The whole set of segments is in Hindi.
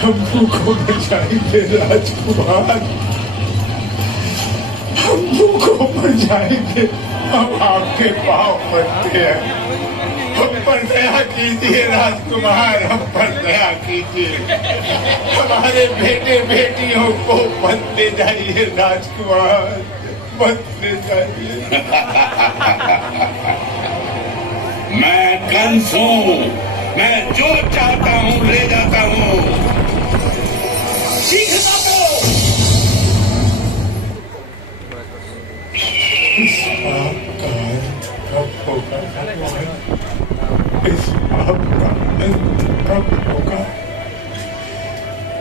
अम्बू को बचाएंगे राजकुमार, अम्बू को बचाएंगे। हम आपके पाँव पड़ते हैं, हम पर दया कीजिए राजकुमार, हम पर दया कीजिए। हमारे बेटे बेटियों को मत ले जाइए राजकुमार, मत ले जाइए। मैं कंस हूँ, मैं जो चाहता हूँ ले जाता हूँ। सीख दो। इस पाप का अंत कब होगा भगवान? इस पाप का अंत कब होगा?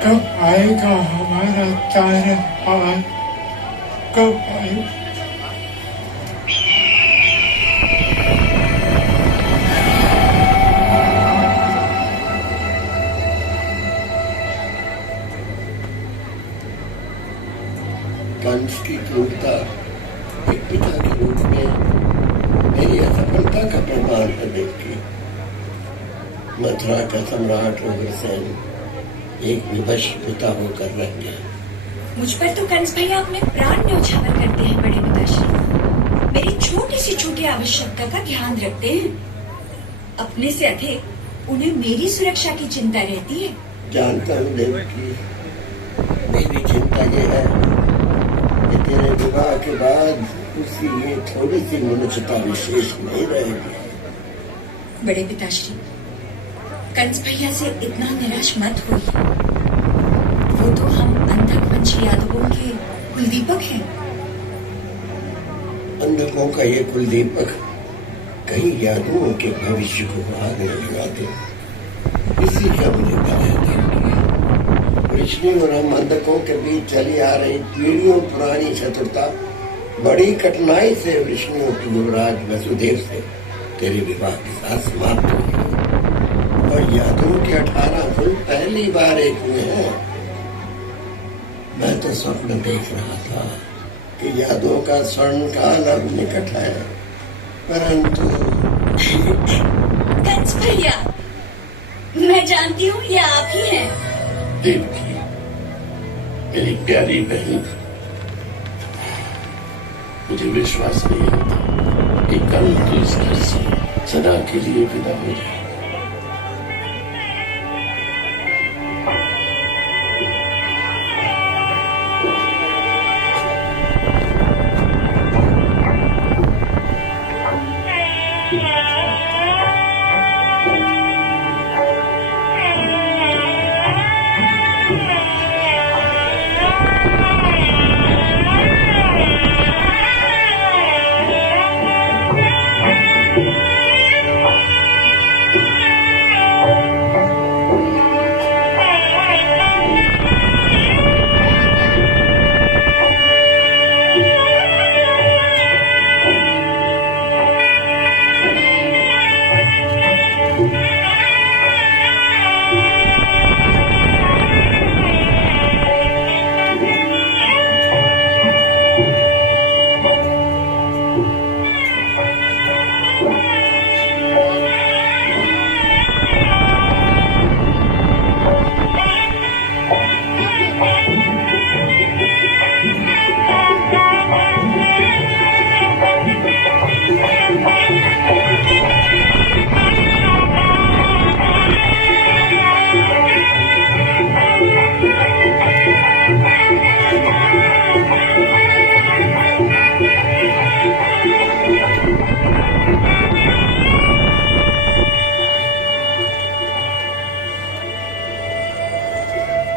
कब आएगा हमारा तारनहार? कब आएगा? कंस की क्रूरता एक पिता के रूप में मेरी असफलता का प्रमाण है। देवकी, मथुरा का सम्राट उग्रसेन एक विवश पिता होकर रह गया। मुझ पर तो कंस भैया अपने प्राण न्यौछावर करते हैं बड़े पिताश्री। मेरी छोटी सी छोटी आवश्यकता का ध्यान रखते हैं। अपने से अधिक उन्हें मेरी सुरक्षा की चिंता रहती है। जानता हूँ देवकी, मेरी चिंता ये है कि तेरे विवाह के बाद उसकी ये थोड़ी सी मनुष्यता विशेष नहीं रहेगी। बड़े पिताश्री, कंस भैया से इतना निराश मत होइए। वो तो हम अंधक वंशी यादवों के कुलदीपक हैं। अंधकों का ये कुलदीपक कई यादवों के भविष्य को आग न लगा दे, इसी का मुझे डर है। ऋषि और हम अंधकों के बीच चली आ रही पीढ़ियों पुरानी शत्रुता बड़ी कठिनाई से विष्णु की युवराज वसुदेव से तेरे विवाह के साथ समाप्त हुई और यादवों के 18 फूल पहली बार एक हुए हैं। मैं तो स्वप्न देख रहा था कि यादवों का स्वर्ण काल अब निकट है, परंतु कंस भैया, मैं जानती हूँ ये आप ही हैं। देवकी, मेरी प्यारी बहन, मुझे विश्वास नहीं होता कि कल तू इस घर से सदा के लिए विदा हो जाए।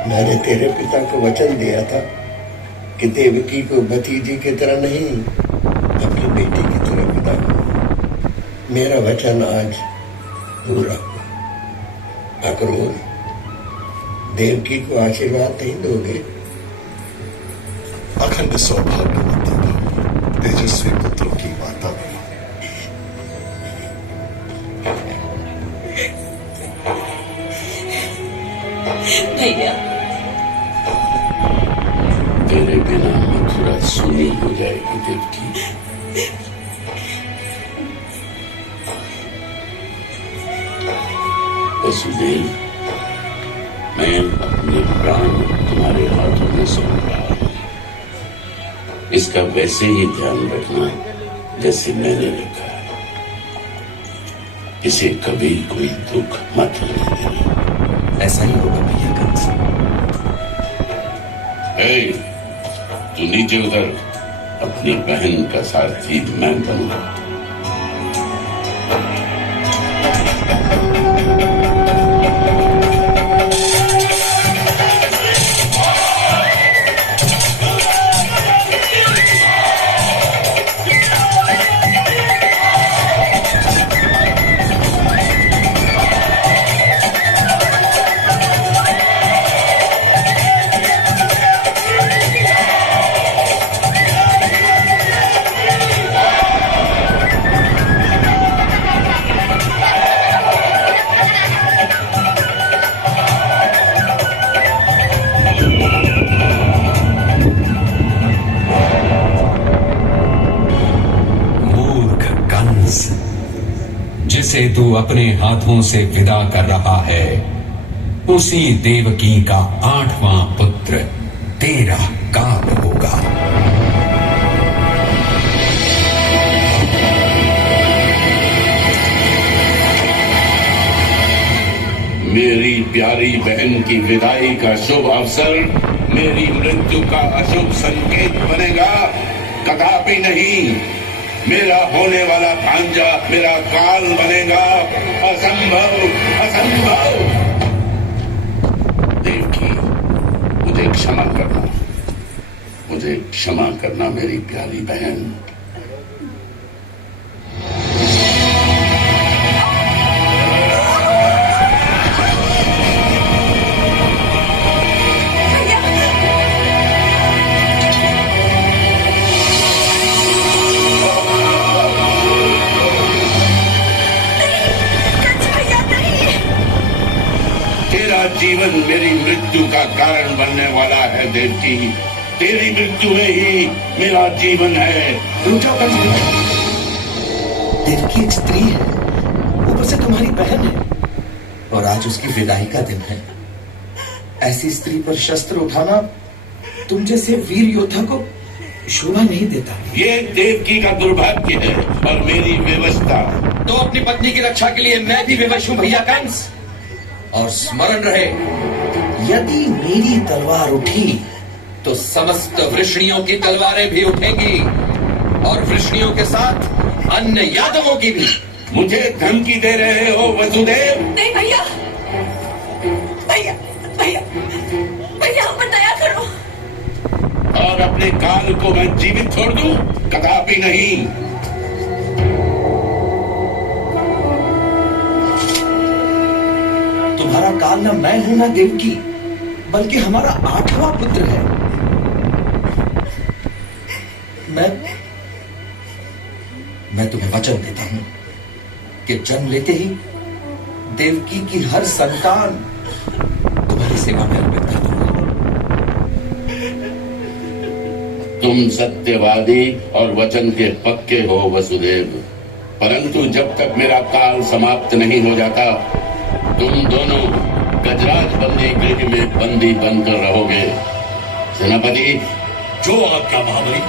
मैंने तेरे पिता को वचन दिया था कि देवकी को भतीजी की तरह नहीं, अपनी बेटी की तरह विदा करो। मेरा वचन आज पूरा हुआ। अक्रूर, देवकी को आशीर्वाद नहीं दोगे? अखंड सौभाग्यवती भव, तेजस्वी पुत्रों की माता भी। भैया, तेरे बिना मथुरा सूनी हो जाएगी देवकी। वसुदेव, मैं अपने प्राण तुम्हारे हाथों में सौंप रहा हूं। इसका वैसे ही ध्यान रखना जैसे मैंने रखा है। इसे कभी कोई दुख मत होने देना। ऐसा ही होगा भैया कंस। तू नीचे उतर। अपनी बहन का सारथी मैं बनूंगा। जिसे तू अपने हाथों से विदा कर रहा है, उसी देवकी का 8वां पुत्र तेरा काल होगा। मेरी प्यारी बहन की विदाई का शुभ अवसर मेरी मृत्यु का अशुभ संकेत बनेगा? कदापि नहीं। मेरा होने वाला भांजा मेरा काल बनेगा? असंभव, असंभव। देवकी, मुझे क्षमा करना, मुझे क्षमा करना मेरी प्यारी बहन। जीवन मेरी मृत्यु का कारण बनने वाला है देवकी। तेरी मृत्यु में ही मेरा जीवन है। रुक जाओ कंस भैया। देवकी एक स्त्री है, ऊपर से तुम्हारी बहन है, और आज उसकी विदाई का दिन है। ऐसी स्त्री पर शस्त्र उठाना तुम जैसे वीर योद्धा को शोभा नहीं देता। ये देवकी का दुर्भाग्य है और मेरी विवशता। तो अपनी पत्नी की रक्षा के लिए मैं भी विवश हूं भैया कंस। और स्मरण रहे, यदि मेरी तलवार उठी तो समस्त वृष्णियों की तलवारें भी उठेंगी, और वृष्णियों के साथ अन्य यादवों की भी। मुझे धमकी दे रहे हो वसुदेव? नहीं भैया, भैया, भैया, भैया हम पर दया करो। और अपने काल को मैं जीवित छोड़ दूं? कदापि नहीं। तुम्हारा काल न मैं हूं ना देवकी, बल्कि हमारा 8वां पुत्र है। मैं तुम्हें वचन देता हूं कि जन्म लेते ही देवकी की हर संतान तुम्हारी सेवा में अर्पित कर दूंगा। तुम सत्यवादी और वचन के पक्के हो वसुदेव, परंतु जब तक मेरा काल समाप्त नहीं हो जाता तुम दोनों गजराज बंदी गृह में बंदी बनकर रहोगे। सेनापति, जो आज्ञा महाबली।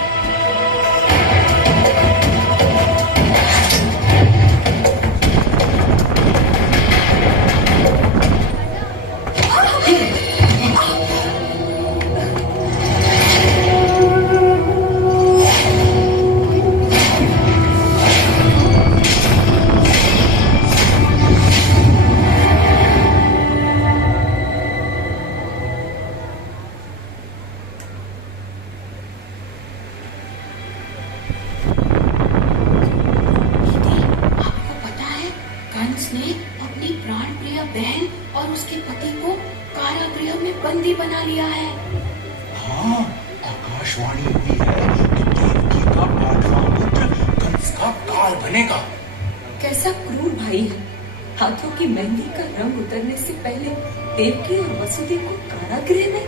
बहन और उसके पति को कारागृह में बंदी बना लिया है। हाँ, आकाशवाणी हुई है कि देवकी का 8वां पुत्र कंस का काल बनेगा। कैसा क्रूर भाई है। हाथों की मेहंदी का रंग उतरने से पहले देवकी और वसुदेव को कारागृह में।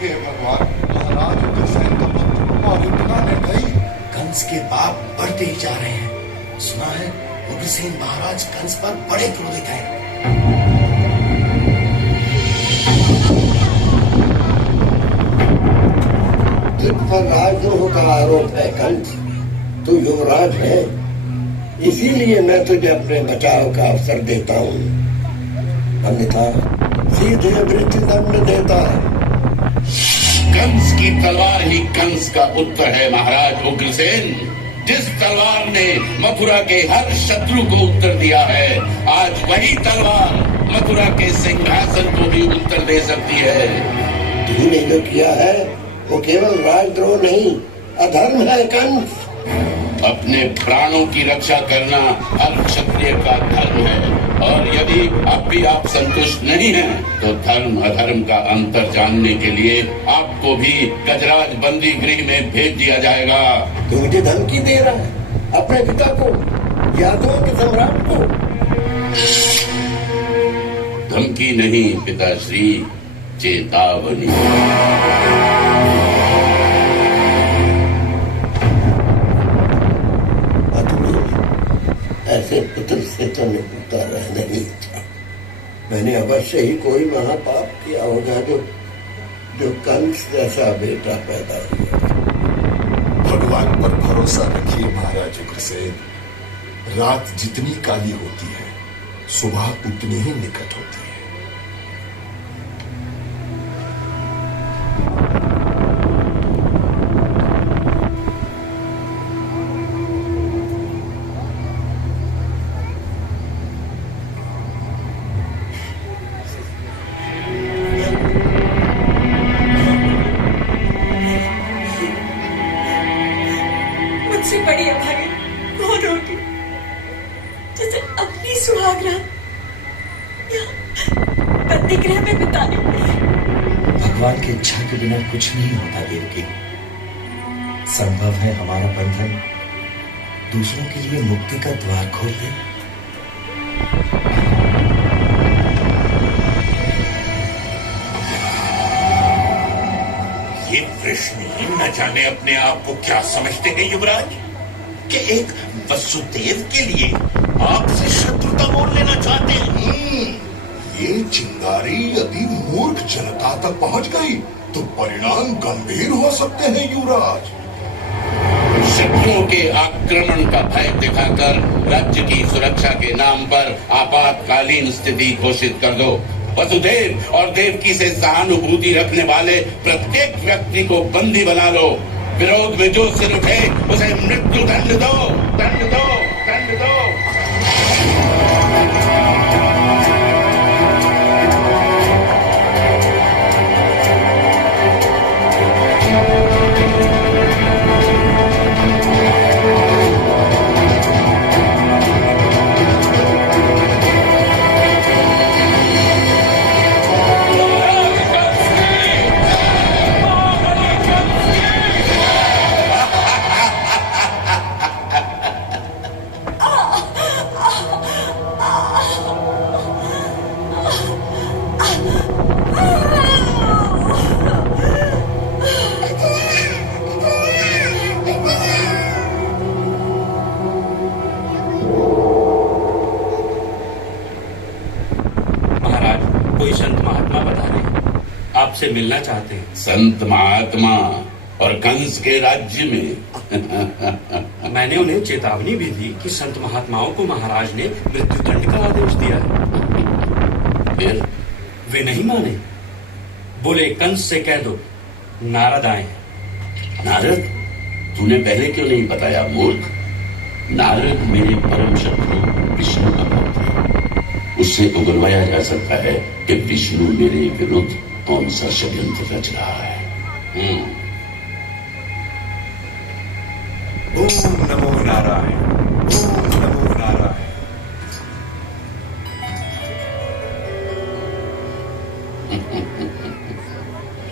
हे भगवान, महाराज उग्रसेन का पुत्र और इतना निर्दयी। कंस के पाप बढ़ते ही जा रहे हैं। सुना है उग्रसेन महाराज कंस पर बड़े क्रोधित हैं। पर राजद्रोह का आरोप है कंस। तू युवराज है, इसीलिए मैं तुझे अपने बचाव का अवसर देता हूँ, अन्यथा सीधे मृत्युदंड देता। कंस की तलवार ही कंस का उत्तर है महाराज उग्रसेन। जिस तलवार ने मथुरा के हर शत्रु को उत्तर दिया है, आज वही तलवार मथुरा के सिंहासन को भी उत्तर दे सकती है। तूने जो किया है वो केवल राजद्रोह नहीं, अधर्म है कंस। अपने प्राणों की रक्षा करना हर क्षत्रिय का धर्म है, और यदि अब भी आप संतुष्ट नहीं हैं, तो धर्म अधर्म का अंतर जानने के लिए आपको भी गजराज बंदी गृह में भेज दिया जाएगा। तू मुझे धमकी दे रहा है, अपने पिता को, यादवों के सम्राट को? धमकी नहीं पिताश्री, चेतावनी। ऐसे पुत्र से तो निपुणता रह नहीं था। मैंने अवश्य ही कोई महापाप किया होगा जो कंस जैसा बेटा पैदा हुआ। भगवान पर भरोसा रखिए महाराज उग्रसेन। रात जितनी काली होती है, सुबह उतनी ही निकट होती है। बड़ी अभागी कौन होगी जिसे अपनी सुहाग रात बंदी गृह में बितानी पड़ी। भगवान की इच्छा के बिना कुछ नहीं होता देवकी। संभव है हमारा बंधन दूसरों के लिए मुक्ति का द्वार खोल दे। ये वृष्णि न जाने अपने आप को क्या समझते हैं युवराज, कि एक वसुदेव के लिए आपसे शत्रुता मोल लेना चाहते हैं। ये चिंगारी यदि मूर्ख जनता तक पहुंच गई तो परिणाम गंभीर हो सकते हैं युवराज। शत्रुओं के आक्रमण का भय दिखाकर राज्य की सुरक्षा के नाम पर आपातकालीन स्थिति घोषित कर दो। वसुदेव और देवकी से सहानुभूति रखने वाले प्रत्येक व्यक्ति को बंदी बना लो। विरोध में जो सिर उठे उसे मृत्यु दंड दो, दंड दो, दंड दो। आपसे मिलना चाहते हैं। संत महात्मा और कंस के राज्य में। मैंने उन्हें चेतावनी भी दी कि संत महात्माओं को महाराज ने मृत्युदंड का आदेश दिया है। फिर वे नहीं माने, बोले कंस से कह दो नारद आए। नारद? तूने पहले क्यों नहीं बताया मूर्ख? नारद मेरे परम शत्रु विष्णु का भक्त है। उससे उगलवाया जा सकता है कि विष्णु मेरे विरुद्ध कौन सा षड्यंत्र रच रहा है। ओम नमो नारायण, ओम नमो नारायण।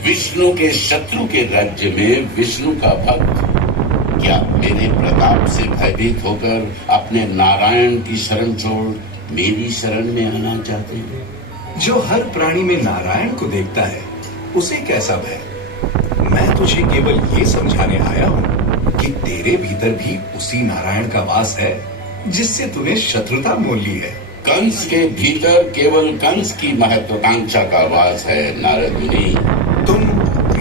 विष्णु के शत्रु के राज्य में विष्णु का भक्त क्या मेरे प्रताप से भयभीत होकर अपने नारायण की शरण छोड़ मेरी शरण में आना चाहते हैं? जो हर प्राणी में नारायण को देखता है उसे कैसा भय? मैं तुझे केवल ये समझाने आया हूँ कि तेरे भीतर भी उसी नारायण का वास है जिससे तूने शत्रुता मोल ली है। कंस के भीतर केवल कंस की महत्वाकांक्षा का वास है नारद मुनि। तुम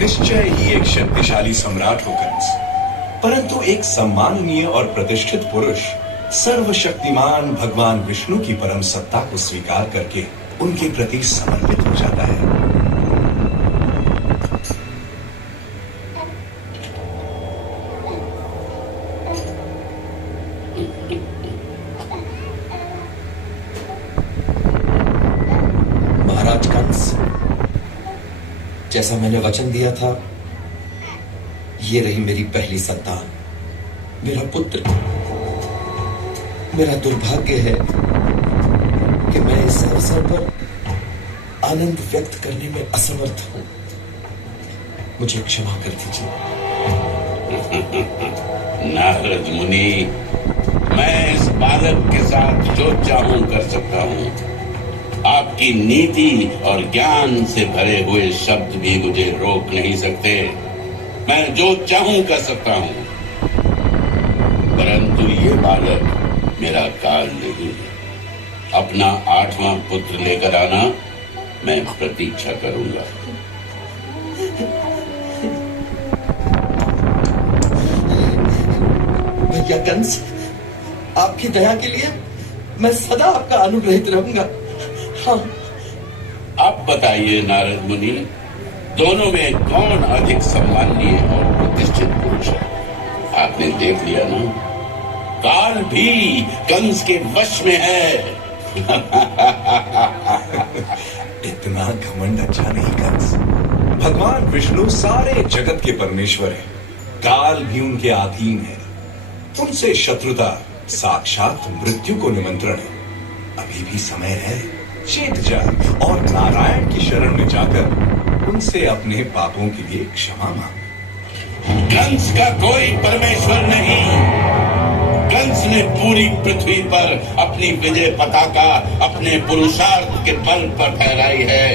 निश्चय ही एक शक्तिशाली सम्राट हो कंस, परंतु एक सम्माननीय और प्रतिष्ठित पुरुष सर्वशक्तिमान भगवान विष्णु की परम सत्ता को स्वीकार करके उनके प्रति समर्पित हो जाता है। महाराज कंस, जैसा मैंने वचन दिया था, ये रही मेरी पहली संतान, मेरा पुत्र। मेरा दुर्भाग्य है कि मैं इस अवसर पर आनंद व्यक्त करने में असमर्थ हूं। मुझे क्षमा कर दीजिए। नारद मुनि, मैं इस बालक के साथ जो चाहूं कर सकता हूं। आपकी नीति और ज्ञान से भरे हुए शब्द भी मुझे रोक नहीं सकते। मैं जो चाहूं कर सकता हूं, परंतु ये बालक मेरा काल नहीं है। अपना 8वां पुत्र लेकर आना, मैं प्रतीक्षा करूंगा। भैया कंस, आपकी दया के लिए मैं सदा आपका अनुग्रहित रहूंगा। हाँ। आप बताइए नारद मुनि, दोनों में कौन अधिक सम्माननीय और प्रतिष्ठित पुरुष है? आपने देख लिया ना, काल भी कंस के वश में है। इतना घमंड अच्छा नहीं कंस। भगवान विष्णु सारे जगत के परमेश्वर हैं। काल भी उनके अधीन है। उनसे शत्रुता साक्षात मृत्यु को निमंत्रण है। अभी भी समय है, चेत जा और नारायण की शरण में जाकर उनसे अपने पापों के लिए क्षमा मांग। कंस का कोई परमेश्वर नहीं। कंस ने पूरी पृथ्वी पर अपनी विजय पताका अपने पुरुषार्थ के बल पर फहराई है।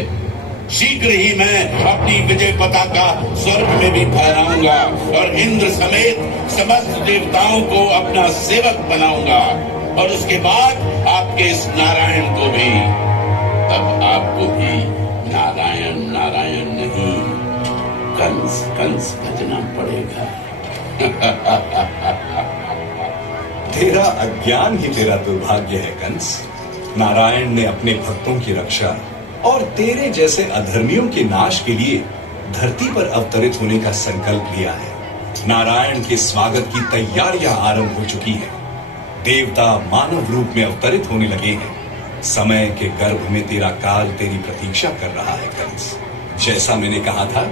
शीघ्र ही मैं अपनी विजय पताका स्वर्ग में भी फहराऊंगा और इंद्र समेत समस्त देवताओं को अपना सेवक बनाऊंगा। और उसके बाद आपके इस नारायण को भी, तब आपको भी नारायण नारायण नहीं, कंस कंस भजना पड़ेगा। तेरा अज्ञान ही तेरा दुर्भाग्य है कंस। नारायण ने अपने भक्तों की रक्षा और तेरे जैसे अधर्मियों के नाश के लिए धरती पर अवतरित होने का संकल्प लिया है। नारायण के स्वागत की तैयारियां आरंभ हो चुकी हैं। देवता मानव रूप में अवतरित होने लगे हैं। समय के गर्भ में तेरा काल तेरी प्रतीक्षा कर रहा है कंस, जैसा मैंने कहा था।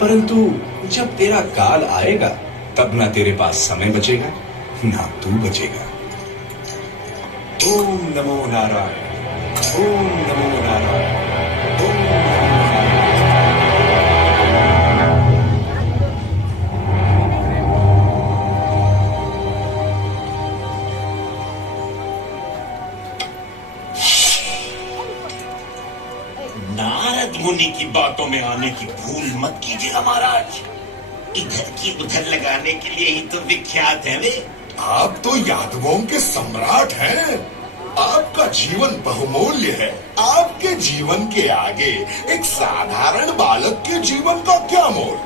परंतु जब तेरा काल आएगा, तब ना तेरे पास समय बचेगा, ना तू बचेगा। ओम नमो नारायण, ओम नमो नारायण। नारद मुनि की बातों में आने की भूल मत कीजिएगा महाराज। इधर की उधर लगाने के लिए ही तो विख्यात है वे। आप तो यादवों के सम्राट हैं। आपका जीवन बहुमूल्य है। आपके जीवन के आगे एक साधारण बालक के जीवन का क्या मोल?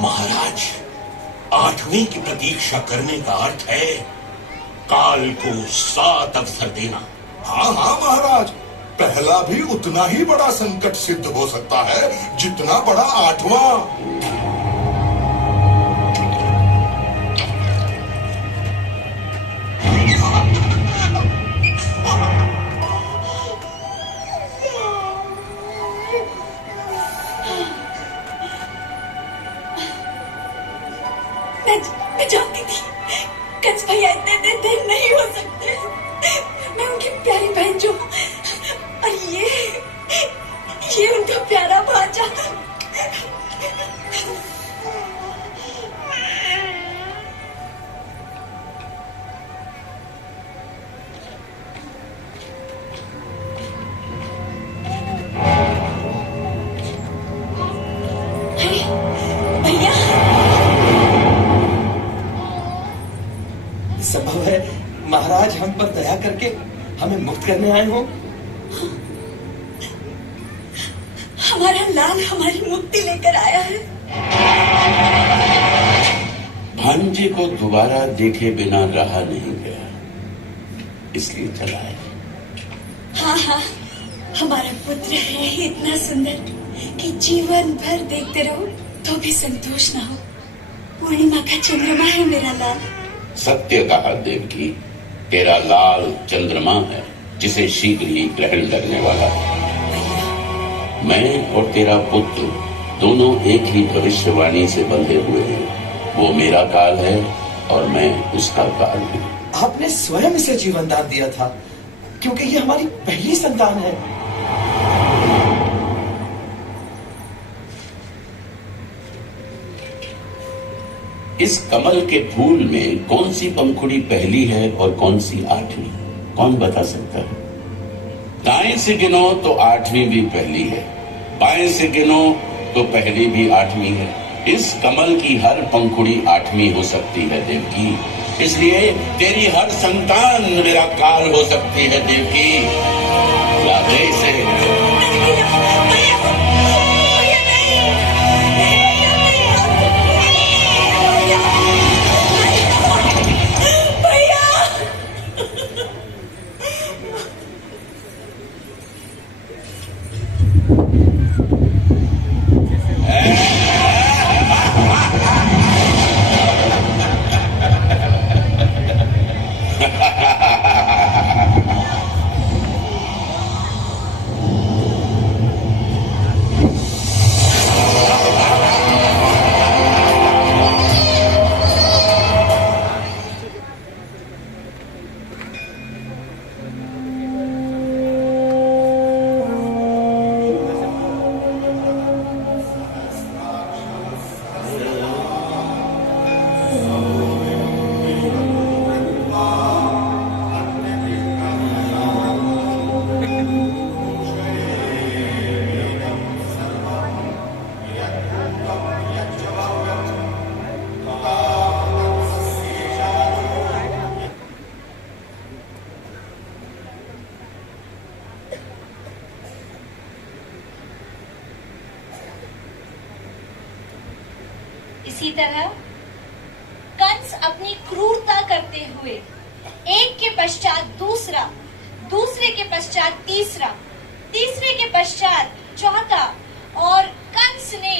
महाराज, 8वें की प्रतीक्षा करने का अर्थ है काल को 7 अवसर देना। हाँ हाँ महाराज, पहला भी उतना ही बड़ा संकट सिद्ध हो सकता है जितना बड़ा 8वां। मैं जानती थी कंस भैया इतने दिन नहीं हो सकते। मैं उनकी प्यारी बहन जो हूँ, और ये उनका प्यारा भांजा। भैया, संभव है महाराज हम पर दया करके हमें मुक्त करने आए हो। हमारा लाल हमारी मुक्ति लेकर आया है। भांजे को दोबारा देखे बिना रहा नहीं गया, इसलिए चला है। हाँ हाँ, हमारा पुत्र है इतना सुंदर कि जीवन भर देखते रहो तो भी संतोष ना हो। पूर्णिमा का चंद्रमा है मेरा लाल। सत्य कहा देवकी, तेरा लाल चंद्रमा है जिसे शीघ्र ही ग्रहण लगने वाला है। मैं और तेरा पुत्र दोनों एक ही भविष्यवाणी से बंधे हुए हैं। वो मेरा काल है और मैं उसका काल हूँ। आपने स्वयं इसे जीवन दान दिया था क्योंकि ये हमारी पहली संतान है। इस कमल के फूल में कौन सी पंखुड़ी पहली है और कौन सी आठवीं, कौन बता सकता है? दाएं से गिनो तो आठवीं भी पहली है, बाएं से गिनो तो पहली भी आठवीं है। इस कमल की हर पंखुड़ी आठवीं हो सकती है देवकी, इसलिए तेरी हर संतान मेरा काल हो सकती है देवकी। राधे से इसी तरह कंस अपनी क्रूरता करते हुए एक के पश्चात दूसरा, दूसरे के पश्चात तीसरा, तीसरे के पश्चात चौथा, और कंस ने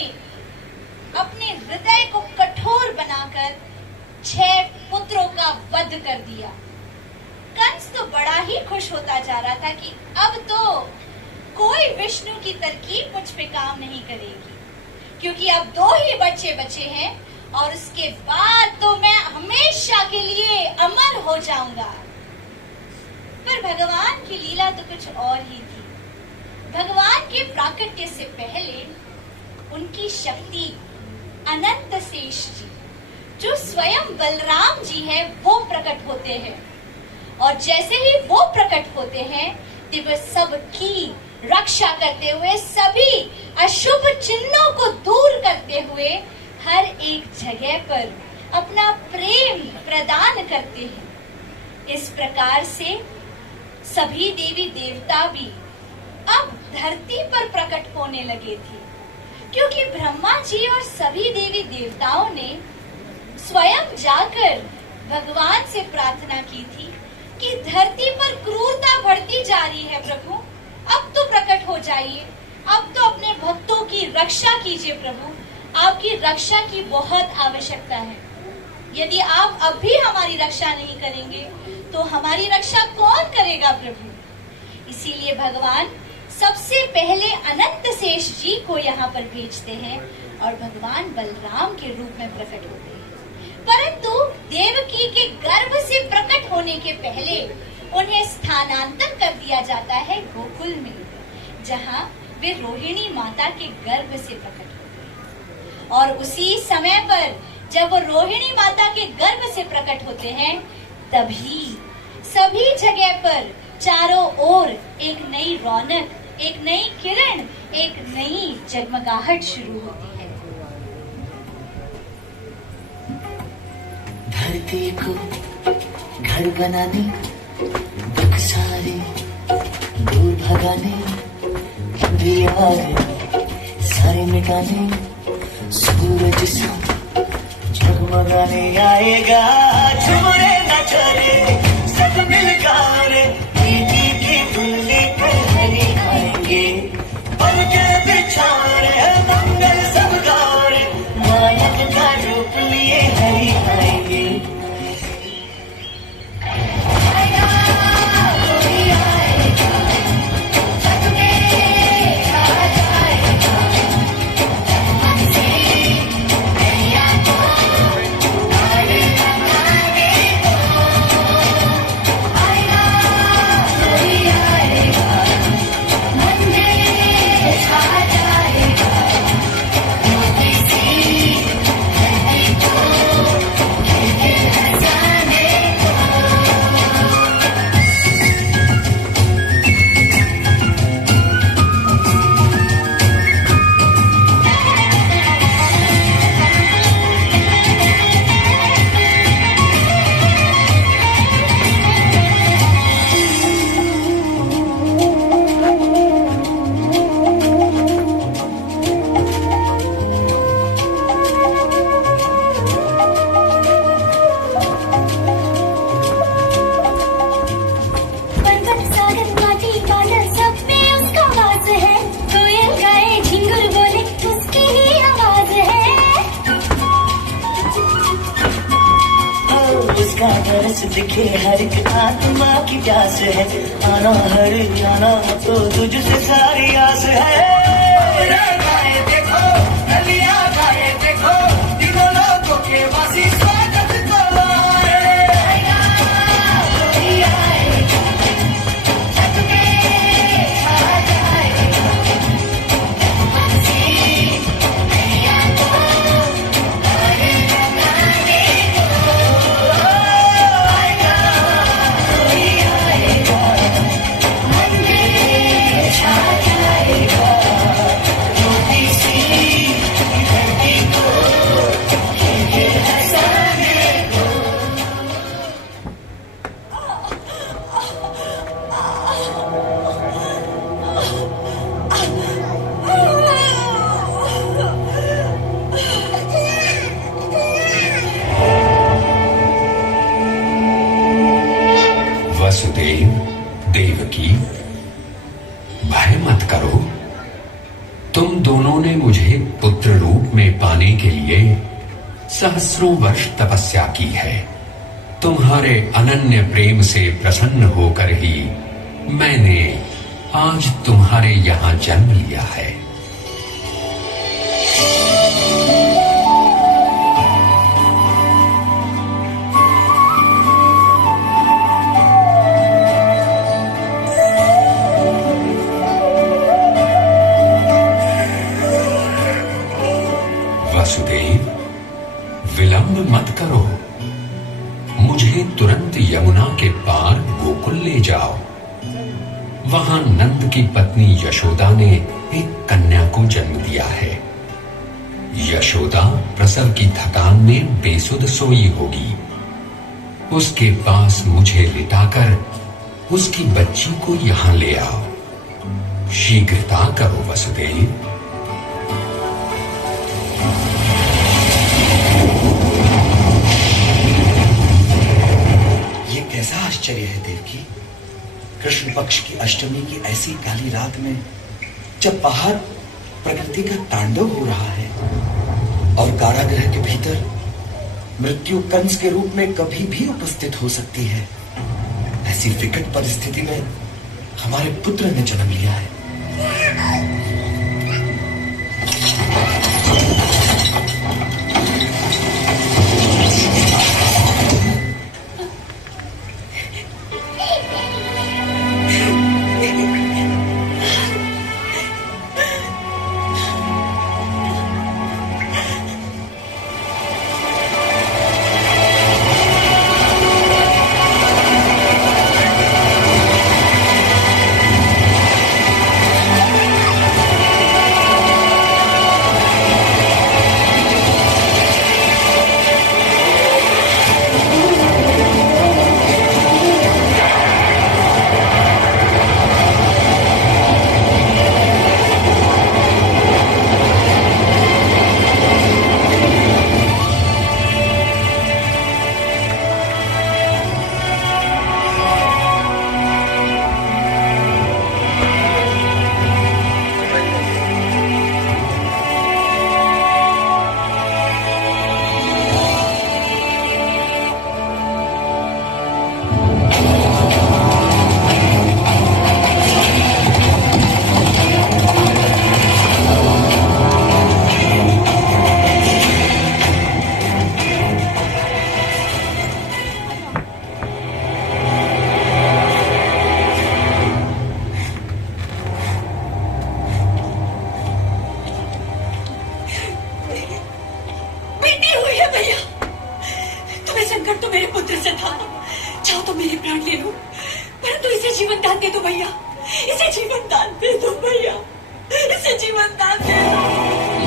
अपने हृदय को कठोर बनाकर 6 पुत्रों का वध कर दिया। कंस तो बड़ा ही खुश होता जा रहा था कि अब तो कोई विष्णु की तरकीब मुझ पे काम नहीं करेगी, क्योंकि अब 2 ही बच्चे बचे हैं और उसके बाद तो मैं हमेशा के लिए अमर हो जाऊंगा। पर भगवान की लीला तो कुछ और ही थी। भगवान के प्राकट्य से पहले उनकी शक्ति अनंत शेष जी, जो स्वयं बलराम जी है, वो प्रकट होते हैं, और जैसे ही वो प्रकट होते हैं तो वे सबकी रक्षा करते हुए, सभी अशुभ चिन्हों को दूर करते हुए हर एक जगह पर अपना प्रेम प्रदान करते हैं। इस प्रकार से सभी देवी देवता भी अब धरती पर प्रकट होने लगे थे, क्योंकि ब्रह्मा जी और सभी देवी देवताओं ने स्वयं जाकर भगवान से प्रार्थना की थी कि धरती पर क्रूरता बढ़ती जा रही है प्रभु, अब तो प्रकट हो जाइए, अब तो अपने भक्तों की रक्षा कीजिए प्रभु, आपकी रक्षा की बहुत आवश्यकता है। यदि आप अब भी हमारी रक्षा नहीं करेंगे तो हमारी रक्षा कौन करेगा प्रभु? इसीलिए भगवान सबसे पहले अनंत शेष जी को यहाँ पर भेजते हैं और भगवान बलराम के रूप में प्रकट होते हैं। परंतु देवकी के गर्भ से प्रकट होने के पहले उन्हें स्थानांतर कर दिया जाता है गोकुल में, जहाँ वे रोहिणी माता के गर्भ से प्रकट होते हैं। और उसी समय पर जब वो रोहिणी माता के गर्भ से प्रकट होते हैं, तभी सभी जगह पर चारों ओर एक नई रौनक, एक नई किरण, एक नई जगमगाहट शुरू होती है। धरती को घर बनाने, दुख सारे दूर भगाने, अंधेरे सारे मिटाने, सूरज सा जगमगाने आएगा, झूमरे नचारे सब मिल गाने, प्रीति की धुन लेकर हरी आएंगे, पल के बिछारे मंगल सब गाने, नायक का रूप लिए हरी आएंगे। दिखे हर एक आत्मा की प्यास है, आना हर जाना तो तुझसे सारी आस है। गाए देखो गलियां गाए देखो, तीनों लोगों के वासी स्वागत को आए। वसुदेव, देवकी, भय मत करो। तुम दोनों ने मुझे पुत्र रूप में पाने के लिए सहस्रों वर्ष तपस्या की है। तुम्हारे अनन्य प्रेम से प्रसन्न होकर ही मैंने आज तुम्हारे यहां जन्म लिया है। वसुदेव, विलंब मत करो, मुझे तुरंत यमुना के पार गोकुल ले जाओ। वहां नंद की पत्नी यशोदा ने एक कन्या को जन्म दिया है। यशोदा प्रसव की थकान में बेसुध सोई होगी। उसके पास मुझे लिटाकर उसकी बच्ची को यहां ले आओ। शीघ्रता करो वसुदेव। कैसा आश्चर्य है देवकी, कृष्ण पक्ष की अष्टमी की ऐसी काली रात में जब बाहर प्रकृति का तांडव हो रहा है और कारागृह के भीतर मृत्यु कंस के रूप में कभी भी उपस्थित हो सकती है, ऐसी विकट परिस्थिति में हमारे पुत्र ने जन्म लिया है।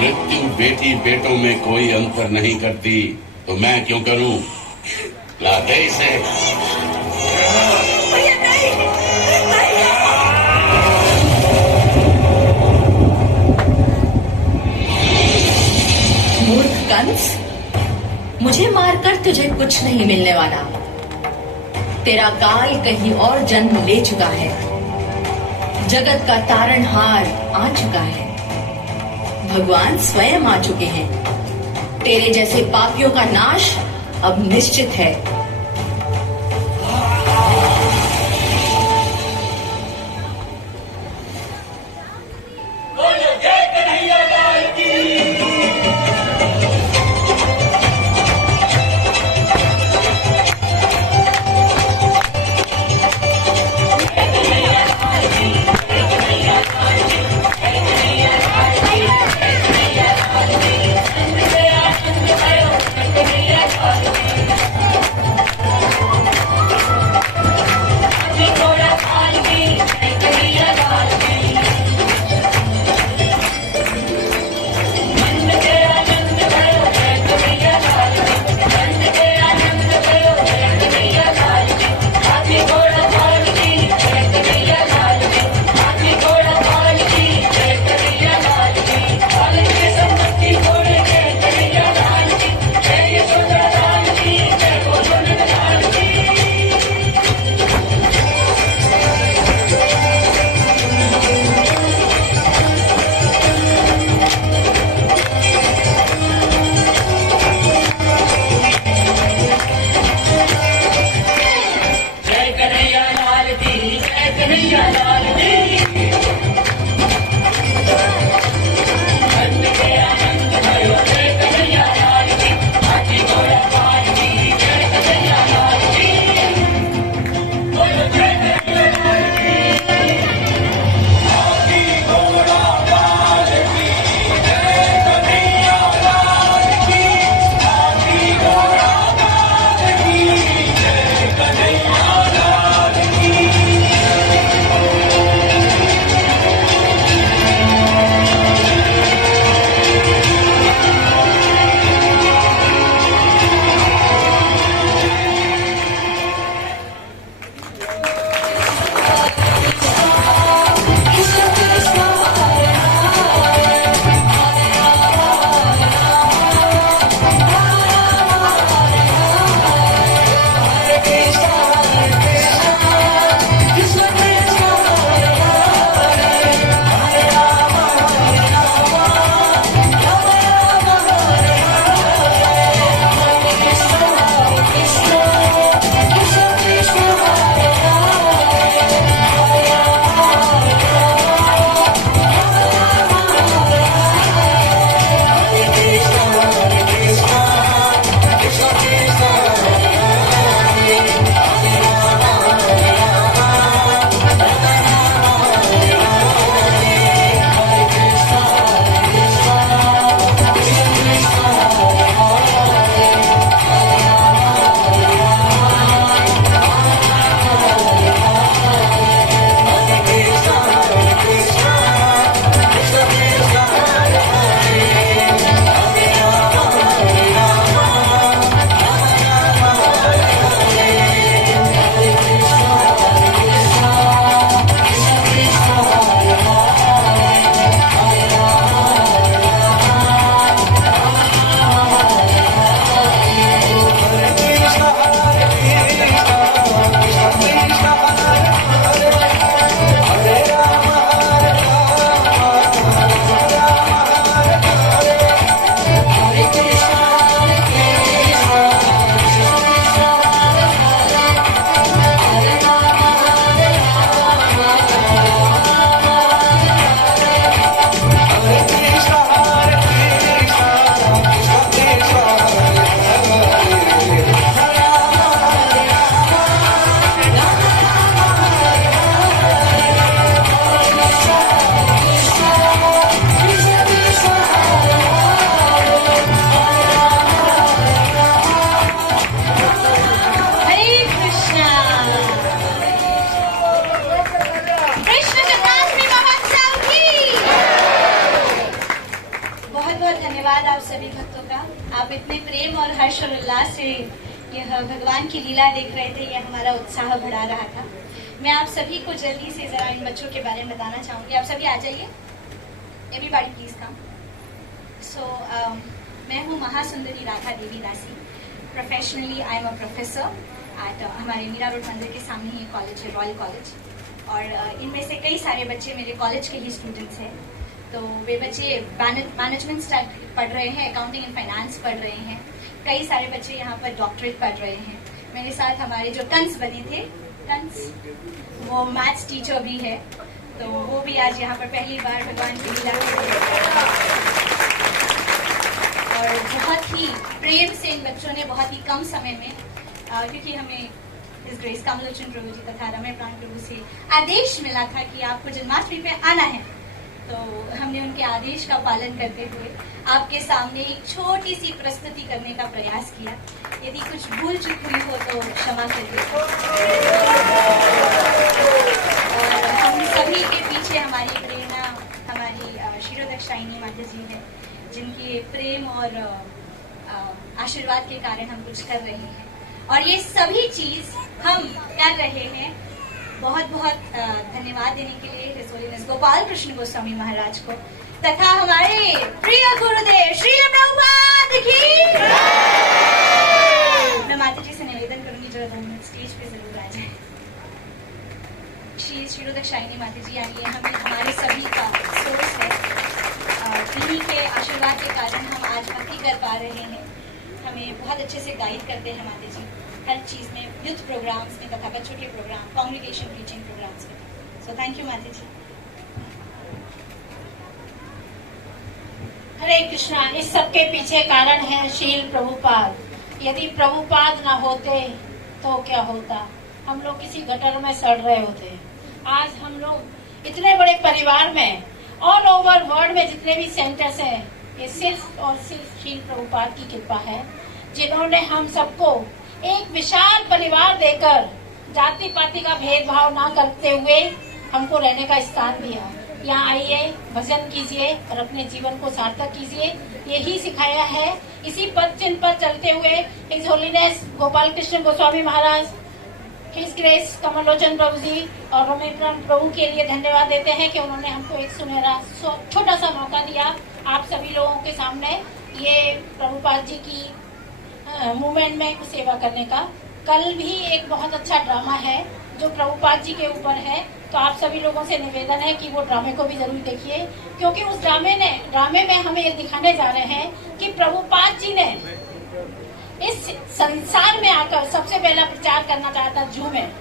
मृत्यु बेटी बेटों में कोई अंतर नहीं करती, तो मैं क्यों करूं? ला दे इसे। मूर्ख कंस, मुझे मारकर तुझे कुछ नहीं मिलने वाला। तेरा काल कहीं और जन्म ले चुका है। जगत का तारणहार आ चुका है। भगवान स्वयं आ चुके हैं। तेरे जैसे पापियों का नाश अब निश्चित है। इतने प्रेम और हर्ष और उल्लास से यह भगवान की लीला देख रहे थे, यह हमारा उत्साह बढ़ा रहा था। मैं आप सभी को जल्दी से जरा इन बच्चों के बारे में बताना चाहूंगी। आप सभी आ जाइए, एवरीबॉडी प्लीज कम। सो मैं हूँ महासुंदरी राधा देवी दासी। Professionally I am a professor at हमारे मीरा रोड मंदिर के सामने ही कॉलेज है, रॉयल कॉलेज, और इनमें से कई सारे बच्चे मेरे कॉलेज के ही स्टूडेंट्स हैं। तो वे बच्चे मैनेजमेंट पढ़ रहे हैं, अकाउंटिंग एंड फाइनेंस पढ़ रहे हैं। कई सारे बच्चे यहाँ पर डॉक्टरेट पढ़ रहे हैं। मेरे साथ हमारे जो कंस बने थे, कंस वो मैथ्स टीचर भी है, तो वो भी आज यहाँ पर पहली बार भगवान की लीला और बहुत ही प्रेम से इन बच्चों ने बहुत ही कम समय में, क्योंकि हमें इस ग्रेस कमलोचन प्रभु जी तथा रमय प्राण प्रभु से आदेश मिला था कि आपको जन्माष्टमी पे आना है, तो हमने उनके आदेश का पालन करते हुए आपके सामने एक छोटी सी प्रस्तुति करने का प्रयास किया। यदि कुछ भूल चूक हुई हो तो क्षमा करिए। और हम सभी के पीछे हमारी प्रेरणा हमारी शिरोदक्षायिनी माता जी है, जिनके प्रेम और आशीर्वाद के कारण हम कुछ कर रहे हैं, और ये सभी चीज हम कर रहे हैं बहुत बहुत धन्यवाद देने के लिए हिज होलीनेस गोपाल कृष्ण गोस्वामी महाराज को तथा हमारे प्रिय गुरुदेव श्री प्रभुपाद की। मैं माता जी से निवेदन करूंगी जरा 2 मिनट स्टेज पे जरूर आ जाए। श्री शिरोदक्षायिनी माता जी आइए, हमारे सभी का सोर्स है। इन्हीं के आशीर्वाद के कारण हम आज भक्ति कर पा रहे हैं। हमें बहुत अच्छे से गाइड करते हैं माता जी हर चीज में, यूथ प्रोग्राम्स में तथा बच्चों के प्रोग्राम, कॉन्ग्रीगेशन टीचिंग प्रोग्राम्स में। सो थैंक यू माता जी। हरे कृष्णा। इस सब के पीछे कारण है शील प्रभुपाद। यदि प्रभुपाद ना होते तो क्या होता, हम लोग किसी गटर में सड़ रहे होते। आज हम लोग इतने बड़े परिवार में ऑल ओवर वर्ल्ड में जितने भी सेंटर्स हैं, ये सिर्फ और सिर्फ शील प्रभुपाद की कृपा है, जिन्होंने हम सबको एक विशाल परिवार देकर जाति पाति का भेदभाव ना करते हुए हमको रहने का स्थान दिया। यहाँ आइए, भजन कीजिए और अपने जीवन को सार्थक कीजिए, यही सिखाया है। इसी पद चिन्ह पर चलते हुए हिज होलीनेस गोपाल कृष्ण गोस्वामी महाराज, हिज ग्रेस कमलोचन प्रभु जी और रमय प्राण प्रभु के लिए धन्यवाद देते हैं कि उन्होंने हमको एक सुनहरा छोटा सा मौका दिया आप सभी लोगों के सामने ये प्रभुपाद जी की मूवमेंट में सेवा करने का। कल भी एक बहुत अच्छा ड्रामा है जो प्रभुपाद जी के ऊपर है, तो आप सभी लोगों से निवेदन है कि वो ड्रामे को भी जरूर देखिए, क्योंकि उस ड्रामे में हमें ये दिखाने जा रहे हैं कि प्रभुपाद जी ने इस संसार में आकर सबसे पहला प्रचार करना चाहा था जू में,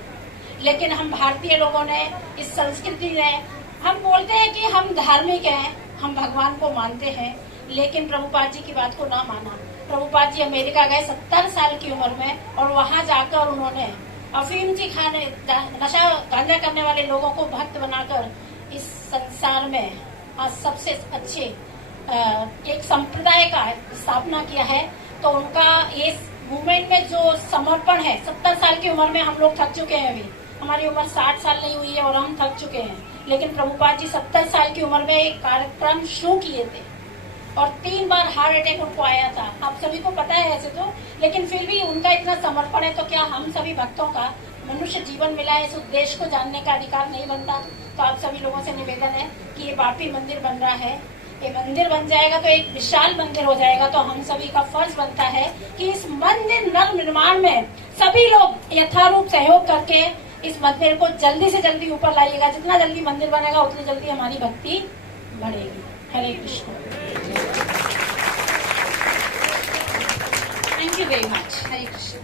लेकिन हम भारतीय लोगों ने, इस संस्कृति ने, हम बोलते हैं कि हम धार्मिक हैं, हम भगवान को मानते हैं, लेकिन प्रभुपाद जी की बात को ना माना। प्रभुपाद जी अमेरिका गए 70 साल की उम्र में, और वहां जाकर उन्होंने अफीम जी खाने, नशा गांजा करने वाले लोगों को भक्त बनाकर इस संसार में आज सबसे अच्छे एक संप्रदाय का स्थापना किया है। तो उनका ये मूवमेंट में जो समर्पण है, 70 साल की उम्र में हम लोग थक चुके हैं। अभी हमारी उम्र 60 साल नहीं हुई है और हम थक चुके हैं, लेकिन प्रभुपाद जी 70 साल की उम्र में एक कार्यक्रम शुरू किए थे और 3 बार हार्ट अटैक उनको आया था। आप सभी को पता है ऐसे तो, लेकिन फिर भी उनका इतना समर्पण है, तो क्या हम सभी भक्तों का मनुष्य जीवन मिला है, इस उद्देश्य को जानने का अधिकार नहीं बनता? तो आप सभी लोगों से निवेदन है कि ये बापी मंदिर बन रहा है, ये मंदिर बन जाएगा तो एक विशाल मंदिर हो जाएगा, तो हम सभी का फर्ज बनता है कि इस मंदिर निर्माण में सभी लोग यथारूप सहयोग करके इस मंदिर को जल्दी से जल्दी ऊपर लाइएगा। जितना जल्दी मंदिर बनेगा उतनी जल्दी हमारी भक्ति बढ़ेगी। Hare Krishna. Thank you very much. Hare Krishna.